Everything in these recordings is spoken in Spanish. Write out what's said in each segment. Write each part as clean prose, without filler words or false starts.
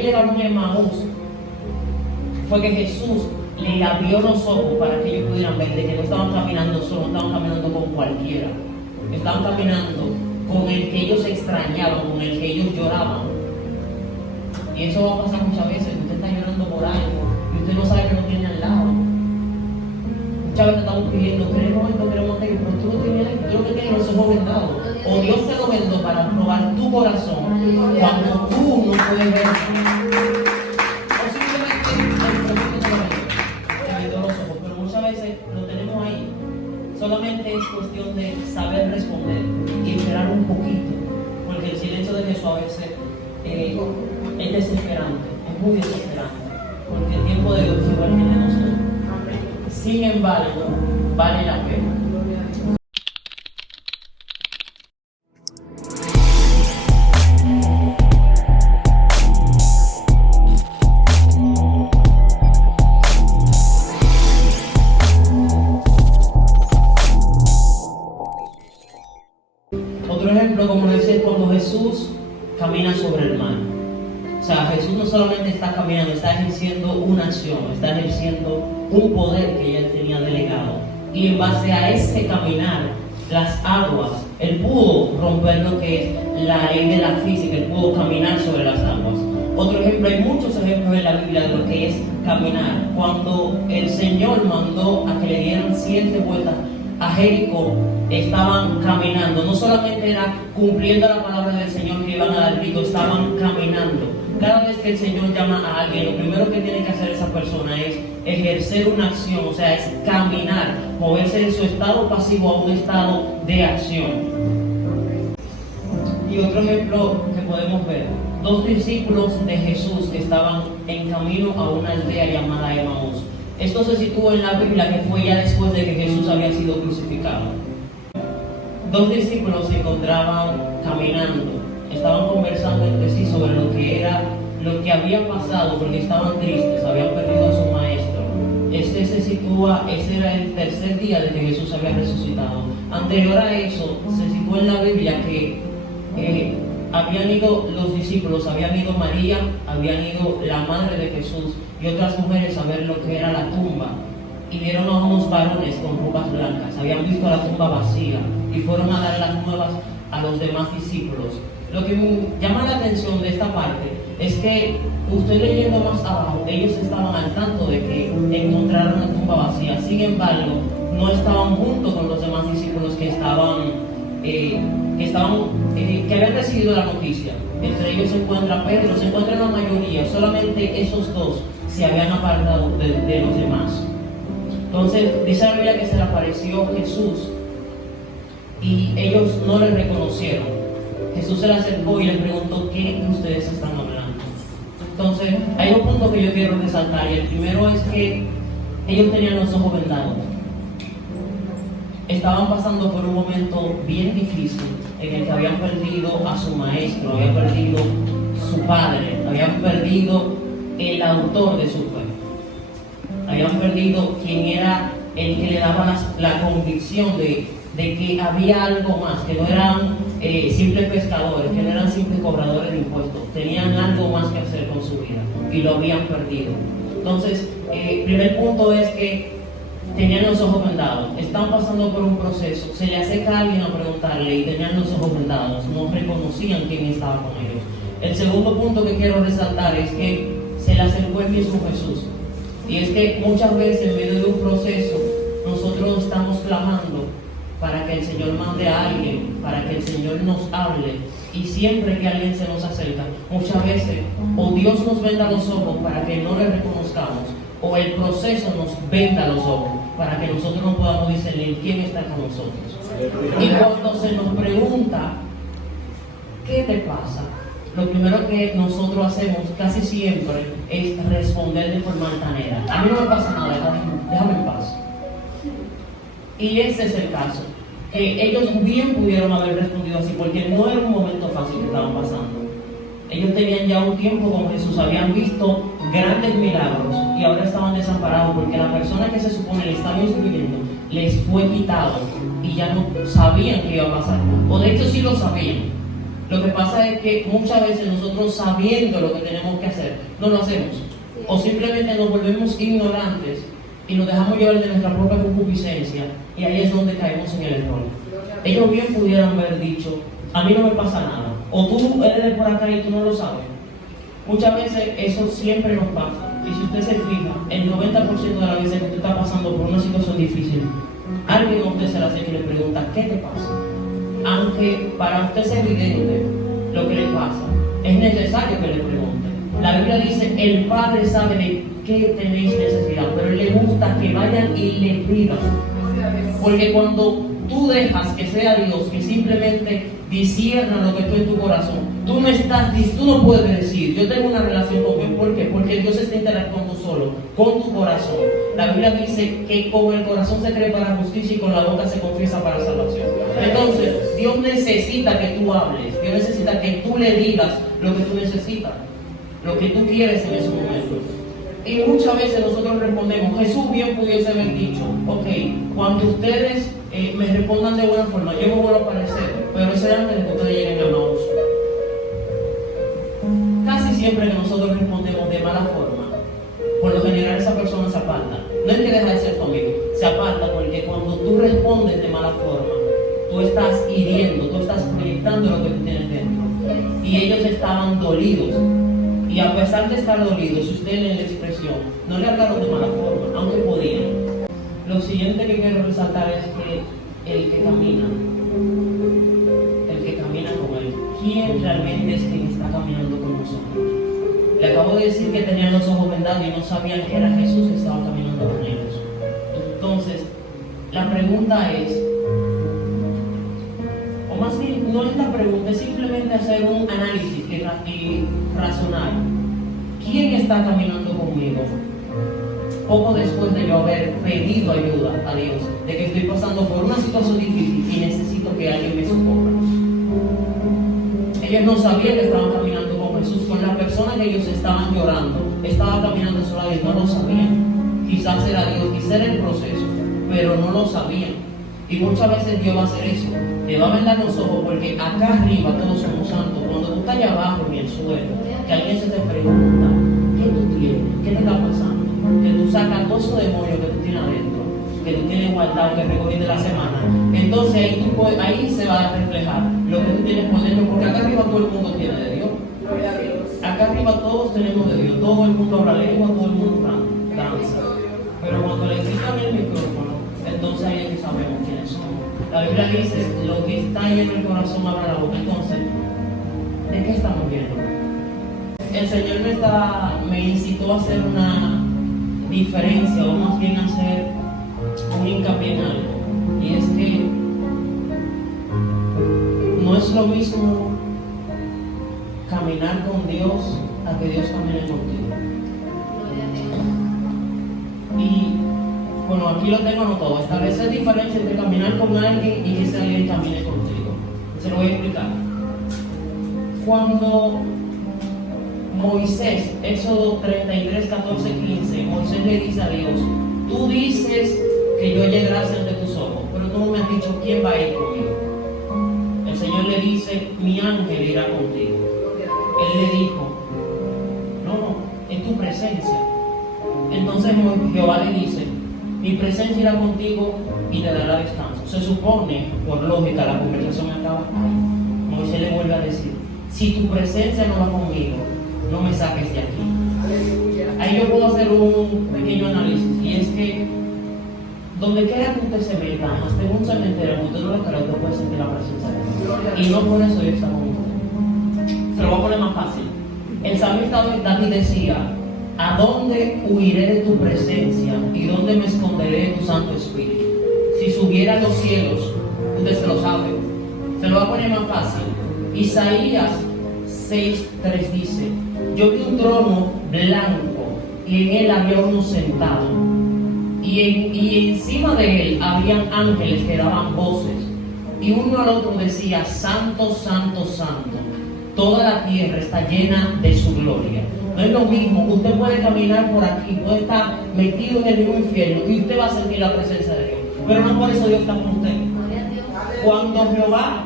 ellos llegaron a Emaús, fue que Jesús les abrió los ojos para que ellos pudieran ver de que no estaban caminando solo, no estaban caminando con cualquiera, estaban caminando con el que ellos extrañaban, con el que ellos lloraban. Y eso va a pasar muchas veces, que usted está llorando por algo y usted no sabe que lo tiene al lado. Muchas veces estamos pidiendo, queremos esto, queremos aquello, pero tú lo tienes, tú lo que tienes los ojos vendados. O Dios te lo vendó para probar tu corazón cuando tú no puedes ver. O simplemente el propósito te vendó los ojos, pero muchas veces lo tenemos ahí. Solamente es cuestión de saber responder y esperar un poquito, porque el silencio de Jesús a veces es desesperante, es muy desesperante, porque el tiempo de Dios es igual que el de nosotros. Sin embargo, vale la pena. Otro ejemplo, como lo decía, cuando Jesús camina sobre el mar. O sea, Jesús no solamente está caminando, está ejerciendo una acción, está ejerciendo un poder que él tenía delegado. Y en base a ese caminar, las aguas, él pudo romper lo que es la ley de la física, él pudo caminar sobre las aguas. Otro ejemplo, hay muchos ejemplos en la Biblia de lo que es caminar. Cuando el Señor mandó a que le dieran 7 vueltas a Jericó, estaban caminando. No solamente era cumpliendo la palabra del Señor que iban a dar grito, estaban caminando. Cada vez que el Señor llama a alguien, lo primero que tiene que hacer esa persona es ejercer una acción, o sea, es caminar, moverse de su estado pasivo a un estado de acción. Y otro ejemplo que podemos ver, 2 discípulos de Jesús que estaban en camino a una aldea llamada Emaús. Esto se sitúa en la Biblia, que fue ya después de que Jesús había sido crucificado. 2 discípulos se encontraban caminando, estaban conversando entre sí sobre lo que había pasado, porque estaban tristes, habían perdido a su maestro. Ese era el 3er día de que Jesús había resucitado. Anterior a eso, se sitúa en la Biblia que habían ido los discípulos, habían ido María, habían ido la madre de Jesús y otras mujeres a ver lo que era la tumba, y vieron a unos varones con ropas blancas, habían visto la tumba vacía y fueron a dar las nuevas a los demás discípulos. Lo que me llama la atención de esta parte es que usted leyendo más abajo, ellos estaban al tanto de que encontraron la tumba vacía. Sin embargo, no estaban junto con los demás discípulos que habían recibido la noticia. Entre ellos se encuentra Pedro, se encuentra la mayoría, solamente esos 2 se habían apartado de los demás. Entonces, dice la Biblia que se le apareció Jesús y ellos no le reconocieron. Jesús se le acercó y le preguntó, ¿qué ustedes están hablando? Entonces, hay un punto que yo quiero resaltar, y el primero es que ellos tenían los ojos vendados. Estaban pasando por un momento bien difícil en el que habían perdido a su maestro, habían perdido su padre, habían perdido el autor de su fe, habían perdido quien era el que le daba la convicción de que había algo más, que no eran simples pescadores, que no eran simples cobradores de impuestos, tenían algo más que hacer con su vida y lo habían perdido. Entonces, el primer punto es que tenían los ojos vendados, estaban pasando por un proceso, se le acerca a alguien a preguntarle y tenían los ojos vendados, no reconocían quién estaba con ellos. El segundo punto que quiero resaltar es que se le acercó el mismo Jesús, y es que muchas veces en medio de un proceso nosotros estamos clamando para que el Señor mande a alguien, para que el Señor nos hable, y siempre que alguien se nos acerca, muchas veces o Dios nos venda los ojos para que no le reconozcamos, o el proceso nos venda los ojos para que nosotros no podamos discernir quién está con nosotros. Y cuando se nos pregunta ¿qué te pasa?, lo primero que nosotros hacemos casi siempre es responder de forma altanera. A mí no me pasa nada, déjame en paz. Y ese es el caso, que ellos bien pudieron haber respondido así, porque no era un momento fácil que estaban pasando. Ellos tenían ya un tiempo con Jesús, habían visto grandes milagros y ahora estaban desamparados porque la persona que se supone le estaba instruyendo les fue quitado y ya no sabían qué iba a pasar. O de hecho sí lo sabían, Lo que pasa es que muchas veces nosotros, sabiendo lo que tenemos que hacer, no lo hacemos. O simplemente nos volvemos ignorantes y nos dejamos llevar de nuestra propia concupiscencia, y ahí es donde caemos en el error. Ellos bien pudieran haber dicho, a mí no me pasa nada, o tú eres de por acá y tú no lo sabes. Muchas veces eso siempre nos pasa, y si usted se fija, el 90% de las veces que usted está pasando por una situación difícil, alguien a usted se le hace que le pregunta, ¿qué te pasa? Aunque para usted sea evidente lo que le pasa, es necesario que le pregunte. La Biblia dice, el Padre sabe de qué tenéis necesidad, pero le gusta que vayan y le pidan. Porque cuando tú dejas que sea Dios que simplemente discierna lo que está en tu corazón, tú no puedes decir, yo tengo una relación con Dios. ¿Por qué? Porque Dios está interactuando solo con tu corazón. La Biblia dice que con el corazón se cree para justicia y con la boca se confiesa para salvación. Entonces, Dios necesita que tú hables, Dios necesita que tú le digas lo que tú necesitas, lo que tú quieres en ese momento. Y muchas veces nosotros respondemos, Jesús bien pudiese haber dicho, ok, cuando ustedes me respondan de buena forma, yo me vuelvo a aparecer, pero eso es antes de que ustedes lleguen a Maús. Casi siempre que nosotros respondemos de mala forma, por lo general esa persona se aparta. No es que deja de ser tu amigo, se aparta porque cuando tú respondes de mala forma, tú estás hiriendo, tú estás proyectando lo que tú tienes dentro. Y ellos estaban dolidos. Y a pesar de estar dolidos, si usted lee la expresión, no le hablaron de mala forma, aunque podían. Lo siguiente que quiero resaltar es que el que camina con él, ¿quién realmente es quien está caminando con nosotros? Le acabo de decir que tenían los ojos vendados y no sabían que era Jesús que estaba caminando con ellos. Entonces, la pregunta es, o más bien, no es la pregunta, es simplemente hacer un análisis y razonar. ¿Quién está caminando conmigo? Poco después de yo haber pedido ayuda a Dios, de que estoy pasando por una situación difícil y necesito que alguien me socorra. Ellos no sabían que estaban caminando con Jesús, con la persona que ellos estaban llorando, estaba caminando sola y no lo sabían. Quizás era Dios, quizás era el proceso, pero no lo sabían. Y muchas veces Dios va a hacer eso, te va a vendar los ojos, porque acá arriba todos somos santos. Cuando tú estás allá abajo en el suelo, que alguien se te pregunta, ¿qué tú tienes? ¿Qué te está pasando? Que tú sacas todo esos demonios que tú tienes adentro, que tú tienes guardado, que recogiste la semana. Entonces ahí se va a reflejar lo que tú tienes por dentro, porque acá arriba todo el mundo tiene de Dios. Acá arriba todos tenemos de Dios, todo el mundo habla lengua, todo el mundo danza. Pero cuando le quitan el micrófono, entonces ahí es que sabemos quiénes somos. La Biblia dice, lo que está ahí en el corazón abra la boca. Entonces, ¿de qué estamos viendo? El Señor me incitó a hacer una diferencia, o más bien hacer un hincapié en algo. Y es que no es lo mismo caminar con Dios a que Dios camine contigo. Y bueno, aquí lo tengo anotado. Establecer diferencia entre caminar con alguien y que ese alguien camine contigo. Se lo voy a explicar. Cuando Moisés, Éxodo 33, 14, 15, Moisés le dice a Dios, tú dices que yo hallé gracia ante tus ojos, pero tú no me has dicho quién va a ir conmigo. El Señor le dice, mi ángel irá contigo. Él le dijo, no, es tu presencia. Entonces Jehová le dice, mi presencia irá contigo y te dará descanso. Se supone, por lógica, la conversación acaba ahí. Moisés le vuelve a decir, si tu presencia no va conmigo, no me saques de aquí. Ahí yo puedo hacer un pequeño análisis, y es que donde quiera que usted se meta, hasta en un cementerio, usted no lo cree, usted puede sentir la presencia de Dios. Y no por eso Dios está con usted. Se lo voy a poner más fácil. El salmista David decía, ¿a dónde huiré de tu presencia y dónde me esconderé de tu Santo Espíritu? Si subiera a los cielos, usted se lo sabe. Se lo va a poner más fácil. Isaías 6:3 dice, yo vi un trono blanco y en él había uno sentado. Y encima de él habían ángeles que daban voces. Y uno al otro decía, Santo, Santo, Santo. Toda la tierra está llena de su gloria. No es lo mismo, usted puede caminar por aquí, puede estar metido en el mismo infierno y usted va a sentir la presencia de Dios. Pero no por eso Dios está con usted. Cuando Jehová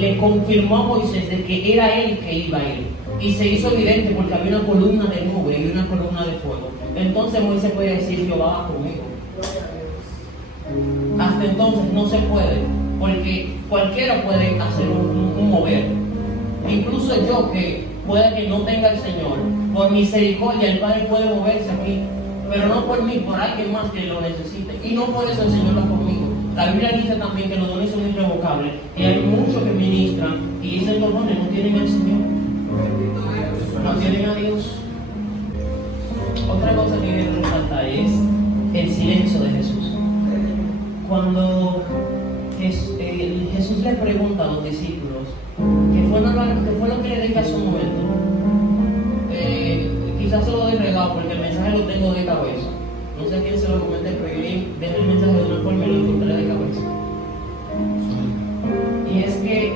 le confirmó a Moisés de que era él que iba a ir. Y se hizo evidente porque había una columna de nube y una columna de fuego. Entonces Moisés podía decir: Jehová va conmigo. Hasta entonces no se puede, porque cualquiera puede hacer un mover. Incluso yo, que puede que no tenga el Señor, por misericordia el Padre puede moverse aquí, pero no por mí, por alguien más que lo necesite. Y no por eso el Señor va conmigo. La Biblia dice también que los dones son irrevocables, y hay muchos que ministran y dicen: los dones no tienen al Señor, no tienen a Dios. Otra cosa que quiero resaltar es el silencio de Jesús. Cuando Jesús le pregunta a los discípulos qué fue lo que le dije hace un momento, quizás se lo doy regalo porque el mensaje lo tengo de cabeza. No sé a quién se lo comenté, pero yo dejé el mensaje de una forma y lo encontré de cabeza. Y es que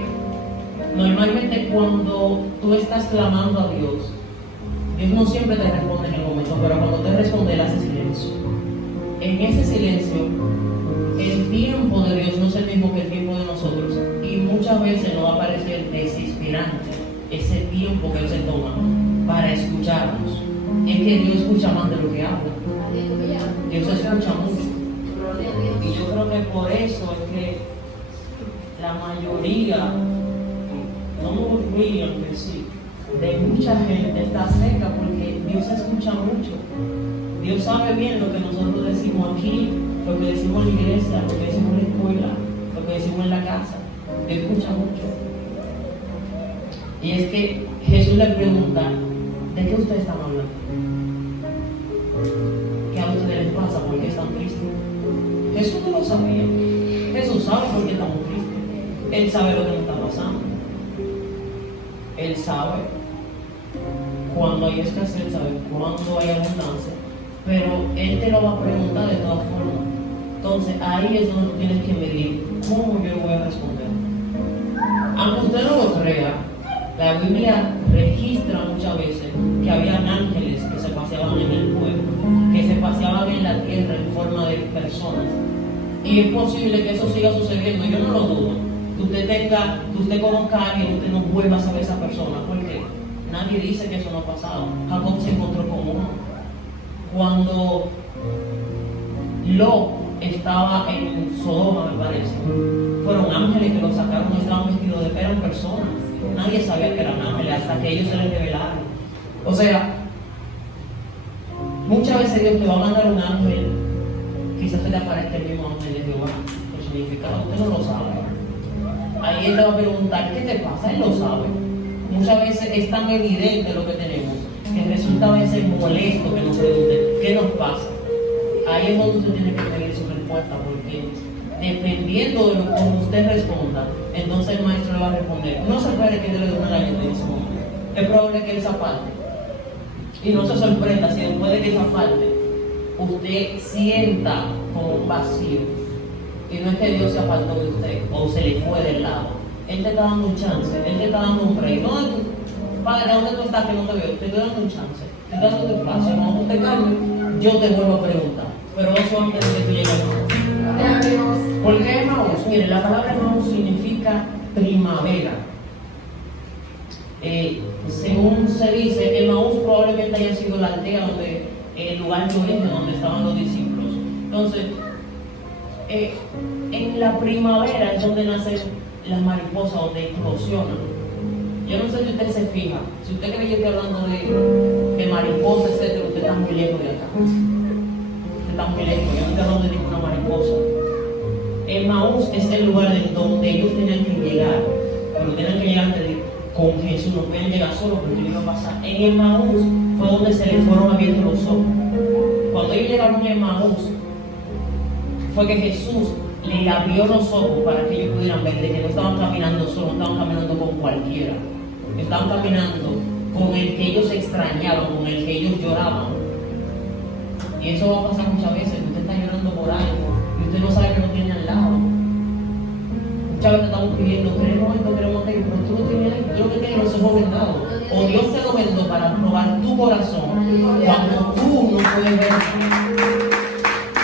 normalmente cuando tú estás clamando a Dios, Dios no siempre te responde en el momento, pero cuando te responde, Él hace silencio. En ese silencio, el tiempo de Dios no es el mismo que el tiempo de nosotros, y muchas veces nos va a parecer desesperante ese tiempo que Él se toma para escucharnos. Es que Dios escucha más de lo que habla. Dios escucha mucho. Y yo creo que por eso es que la mayoría, no murmuran que sí, de mucha gente está cerca, porque Dios escucha mucho. Dios sabe bien lo que nosotros decimos aquí, lo que decimos en la iglesia, lo que decimos en la escuela, lo que decimos en la casa. Dios escucha mucho. Y es que Jesús le pregunta: ¿de qué ustedes están hablando? ¿Qué a ustedes les pasa? ¿Por qué están tristes? Jesús no lo sabía. Jesús sabe por qué estamos tristes. Él sabe lo que nos está pasando. Él sabe cuando hay escasez, sabe cuando hay abundancia, pero Él te lo va a preguntar de todas formas. Entonces ahí es donde tú tienes que medir cómo yo voy a responder. Aunque usted no lo crea, la Biblia registra muchas veces que habían ángeles que se paseaban en el pueblo, que se paseaban en la tierra en forma de personas. Y es posible que eso siga sucediendo, yo no lo dudo. Que usted conozca a alguien y usted no vuelva a saber esa persona. ¿Por qué? Nadie dice que eso no ha pasado. Jacob se encontró con uno. Cuando Lot estaba en Sodoma, me parece, fueron ángeles que lo sacaron, no estaban vestidos de eran personas. Nadie sabía que eran ángeles hasta que ellos se les revelaron. O sea, muchas veces Dios te va a mandar un ángel, quizás te aparezca el mismo ángel de Jehová. El significado usted no lo sabe. Ahí Él te va a preguntar: ¿qué te pasa? Él lo sabe. Muchas veces es tan evidente lo que tenemos que resulta a veces molesto que nos pregunten: ¿qué nos pasa? Ahí es donde usted tiene que tener su respuesta, porque dependiendo de lo que usted responda, entonces el maestro le va a responder. No se espere que Dios le dé una galleta en ese momento. Es probable que Él se aparte. Y no se sorprenda si después de que se aparte, usted sienta como un vacío. Y no es que Dios se apartó de usted o se le fue del lado. Él te está dando un chance, Él te está dando un break. Padre, ¿dónde tú estás que no te veo? Te estoy dando un chance, te estoy dando un espacio. Cuando tú te calmes, yo te vuelvo a preguntar. Pero eso antes de que tú llegues a Emaús. ¿Por qué Emaús? Mire, la palabra Emaús significa primavera. Según se dice, Emaús probablemente haya sido la aldea donde, el lugar de origen donde estaban los discípulos. Entonces, en la primavera es donde nacen las mariposas, donde eclosionan. Yo no sé si usted se fija, si usted cree que yo estoy hablando de mariposas, etc., usted está muy lejos de acá. Usted está muy lejos, yo no estoy hablando de ninguna mariposa. Emaús es el lugar en donde ellos tenían que llegar, pero tenían que llegar con Jesús, no pueden llegar solos porque no iba a pasar. En Emaús fue donde se les fueron abiertos los ojos. Cuando ellos llegaron a Emaús, fue que Jesús les abrió los ojos para que ellos pudieran ver de que no estaban caminando solos, no estaban caminando con cualquiera. Estaban caminando con el que ellos extrañaban, con el que ellos lloraban. Y eso va a pasar muchas veces, que usted está llorando por algo y usted no sabe que lo tiene al lado. Muchas veces estamos pidiendo: queremos esto, queremos aquello, pero tú no tienes, tú lo que tienes los ojos vendados. O Dios te lo vendó para probar tu corazón cuando tú no puedes ver.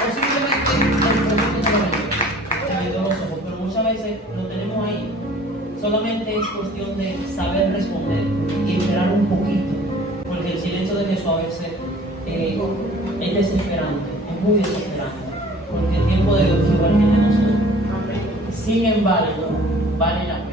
O simplemente el proceso se vendó los ojos, pero muchas veces lo tenemos ahí. Solamente eso a veces es desesperante, es muy desesperante, porque el tiempo de Dios es igual que el de nosotros. Sin embargo, vale la pena.